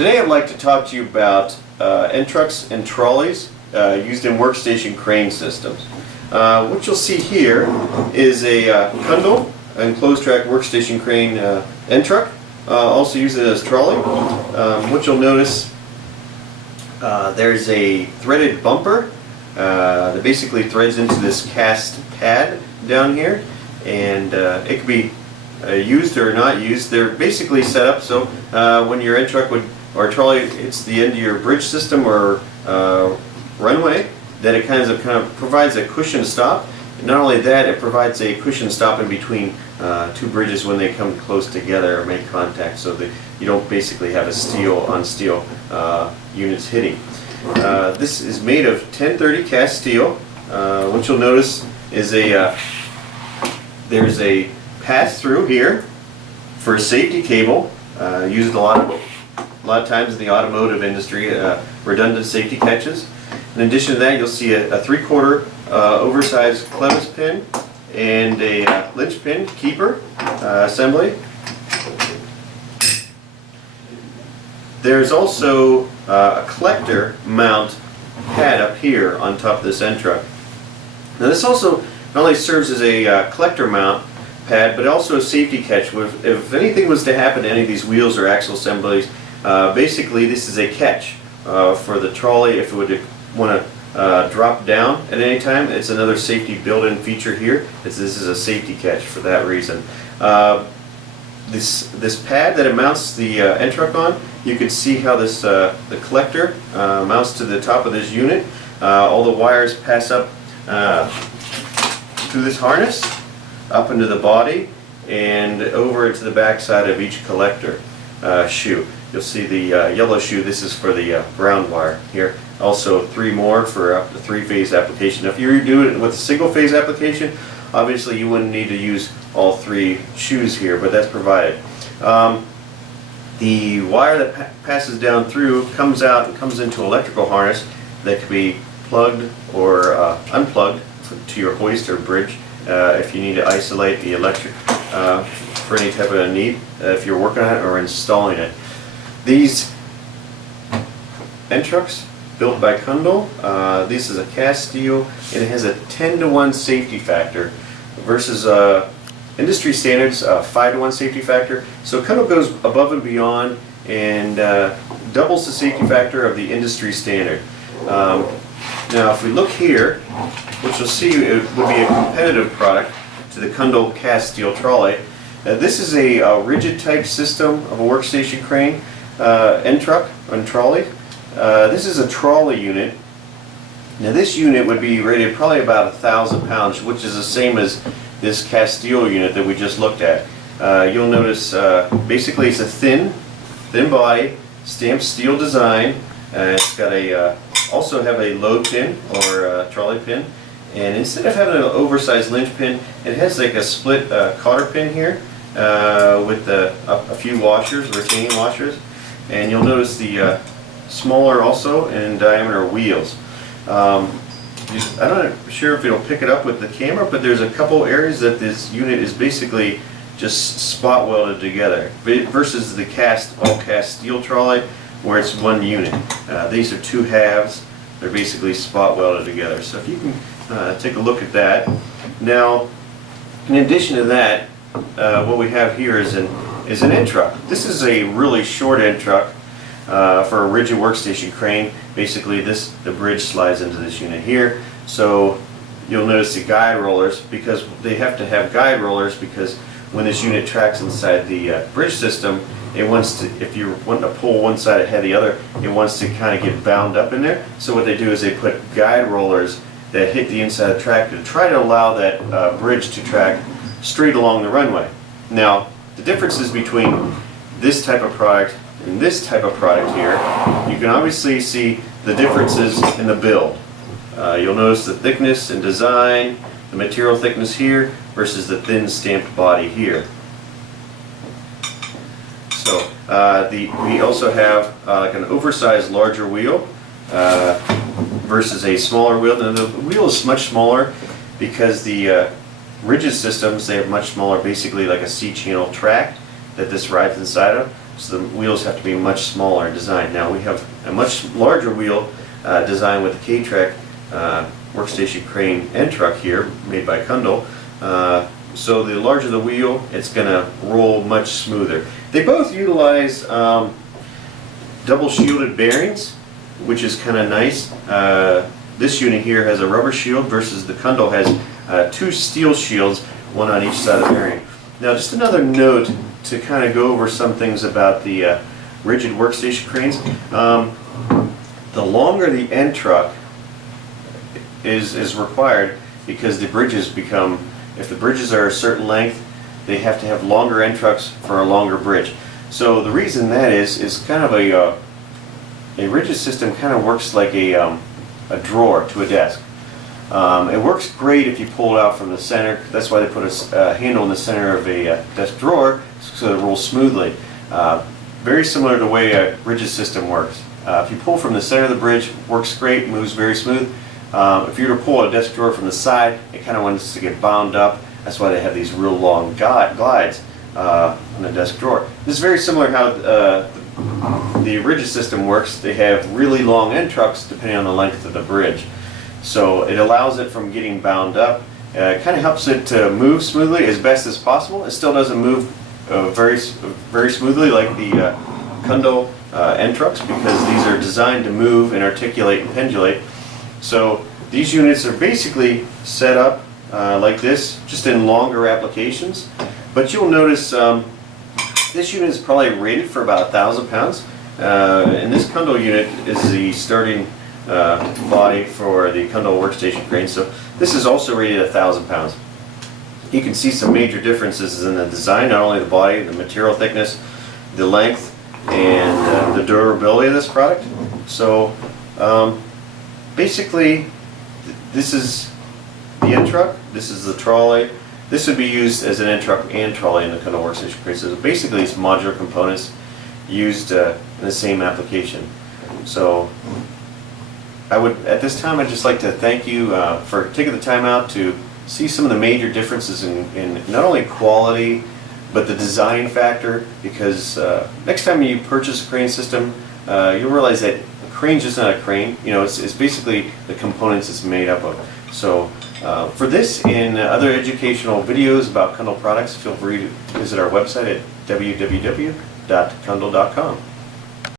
Today I'd like to talk to you about end trucks and trolleys used in workstation crane systems. What you'll see here is a Kundel, enclosed track workstation crane end truck, also used as trolley. What you'll notice, there's a threaded bumper that basically threads into this cast pad down here, and it could be used or not used. They're basically set up so when your end truck or trolley hits the end of your bridge system or runway, that it kind of provides a cushion stop. And not only that, it provides a cushion stop in between two bridges when they come close together or make contact, so that you don't basically have a steel on steel units hitting. This is made of 1030 cast steel. What you'll notice is there's a pass-through here for a safety cable, used a lot of times in the automotive industry, redundant safety catches. In addition to that, you'll see a 3/4 oversized clevis pin and a linchpin keeper assembly. There's also a collector mount pad up here on top of this end truck. Now this also not only serves as a collector mount pad, but also a safety catch. If anything was to happen to any of these wheels or axle assemblies, basically this is a catch for the trolley if it would want to drop down at any time. It's another safety built-in feature here. This is a safety catch for that reason. This pad that it mounts the end truck on, you can see how this the collector mounts to the top of this unit. All the wires pass up through this harness, up into the body, and over into the back side of each collector shoe. You'll see the yellow shoe. This is for the ground wire here. Also 3 more for up to 3-phase application. If you do it with a single-phase application, obviously you wouldn't need to use all 3 shoes here, but that's provided. The wire that passes down through comes out and comes into an electrical harness that could be plugged or unplugged to your hoist or bridge if you need to isolate the electric for any type of need, if you're working on it or installing it. These end trucks built by Kundel, this is a cast steel, and it has a 10-to-1 safety factor versus industry standards 5-to-1 safety factor. So Kundel goes above and beyond and doubles the safety factor of the industry standard. Now if we look here, what you'll see it would be a competitive product to the Kundel cast steel trolley. This is a rigid type system of a workstation crane end truck and trolley. This is a trolley unit. Now this unit would be rated probably about 1,000 pounds, which is the same as this cast steel unit that we just looked at. You'll notice basically it's a thin body, stamped steel design. It's got also have a load pin or a trolley pin, and instead of having an oversized linch pin, it has like a split cotter pin here with a few washers, retaining washers, and you'll notice the smaller also in diameter wheels. I'm not sure if it'll pick it up with the camera, but there's a couple areas that this unit is basically just spot welded together versus the all cast steel trolley where it's one unit. These are 2 halves. They're basically spot welded together. So if you can take a look at that. Now, in addition to that, what we have here is an end truck. This is a really short end truck. For a rigid workstation crane, basically the bridge slides into this unit here. So you'll notice the guide rollers, because they have to have guide rollers because when this unit tracks inside the bridge system, it wants to, if you're wanting to pull one side ahead of the other, it wants to kind of get bound up in there. So what they do is they put guide rollers that hit the inside of the track to try to allow that bridge to track straight along the runway. Now the differences between this type of product and this type of product here, you can obviously see the differences in the build. You'll notice the thickness and design, the material thickness here versus the thin stamped body here. So we also have like an oversized larger wheel versus a smaller wheel. Now the wheel is much smaller because the rigid systems, they have much smaller, basically like a C-channel track that this rides inside of. so the wheels have to be much smaller in design. Now we have a much larger wheel designed with the K-Track workstation crane and truck here, made by Kundel. So the larger the wheel, it's going to roll much smoother. They both utilize double shielded bearings, which is kind of nice. This unit here has a rubber shield versus the Kundel has two steel shields, one on each side of the bearing. Now just another note to kind of go over some things about the rigid workstation cranes. The longer the end truck is required, because the bridges become, if the bridges are a certain length, they have to have longer end trucks for a longer bridge. So the reason that is kind of a rigid system kind of works like a drawer to a desk. It works great if you pull it out from the center. That's why they put a handle in the center of a desk drawer so it rolls smoothly. Very similar to the way a rigid system works. If you pull from the center of the bridge, it works great, moves very smooth. If you were to pull a desk drawer from the side, it kind of wants to get bound up. That's why they have these real long glides on the desk drawer. This is very similar how the rigid system works. They have really long end trucks depending on the length of the bridge. So it allows it from getting bound up. It kind of helps it to move smoothly as best as possible. It still doesn't move very smoothly like the Kundel end trucks, because these are designed to move and articulate and pendulate. So these units are basically set up like this, just in longer applications. But you'll notice this unit is probably rated for about 1,000 pounds. And this Kundel unit is the starting body for the Kundel workstation crane. So this is also rated 1,000 pounds. You can see some major differences in the design, not only the body, the material thickness, the length, and the durability of this product. So basically, this is the end truck, this is the trolley. This would be used as an end truck and trolley in the Kundel workstation crane. So basically it's modular components used in the same application. So at this time I'd just like to thank you for taking the time out to see some of the major differences in not only quality but the design factor, because next time you purchase a crane system, you'll realize that a crane's just not a crane. You know, it's basically the components it's made up of. So for this and other educational videos about Kundel products, feel free to visit our website at www.kundel.com.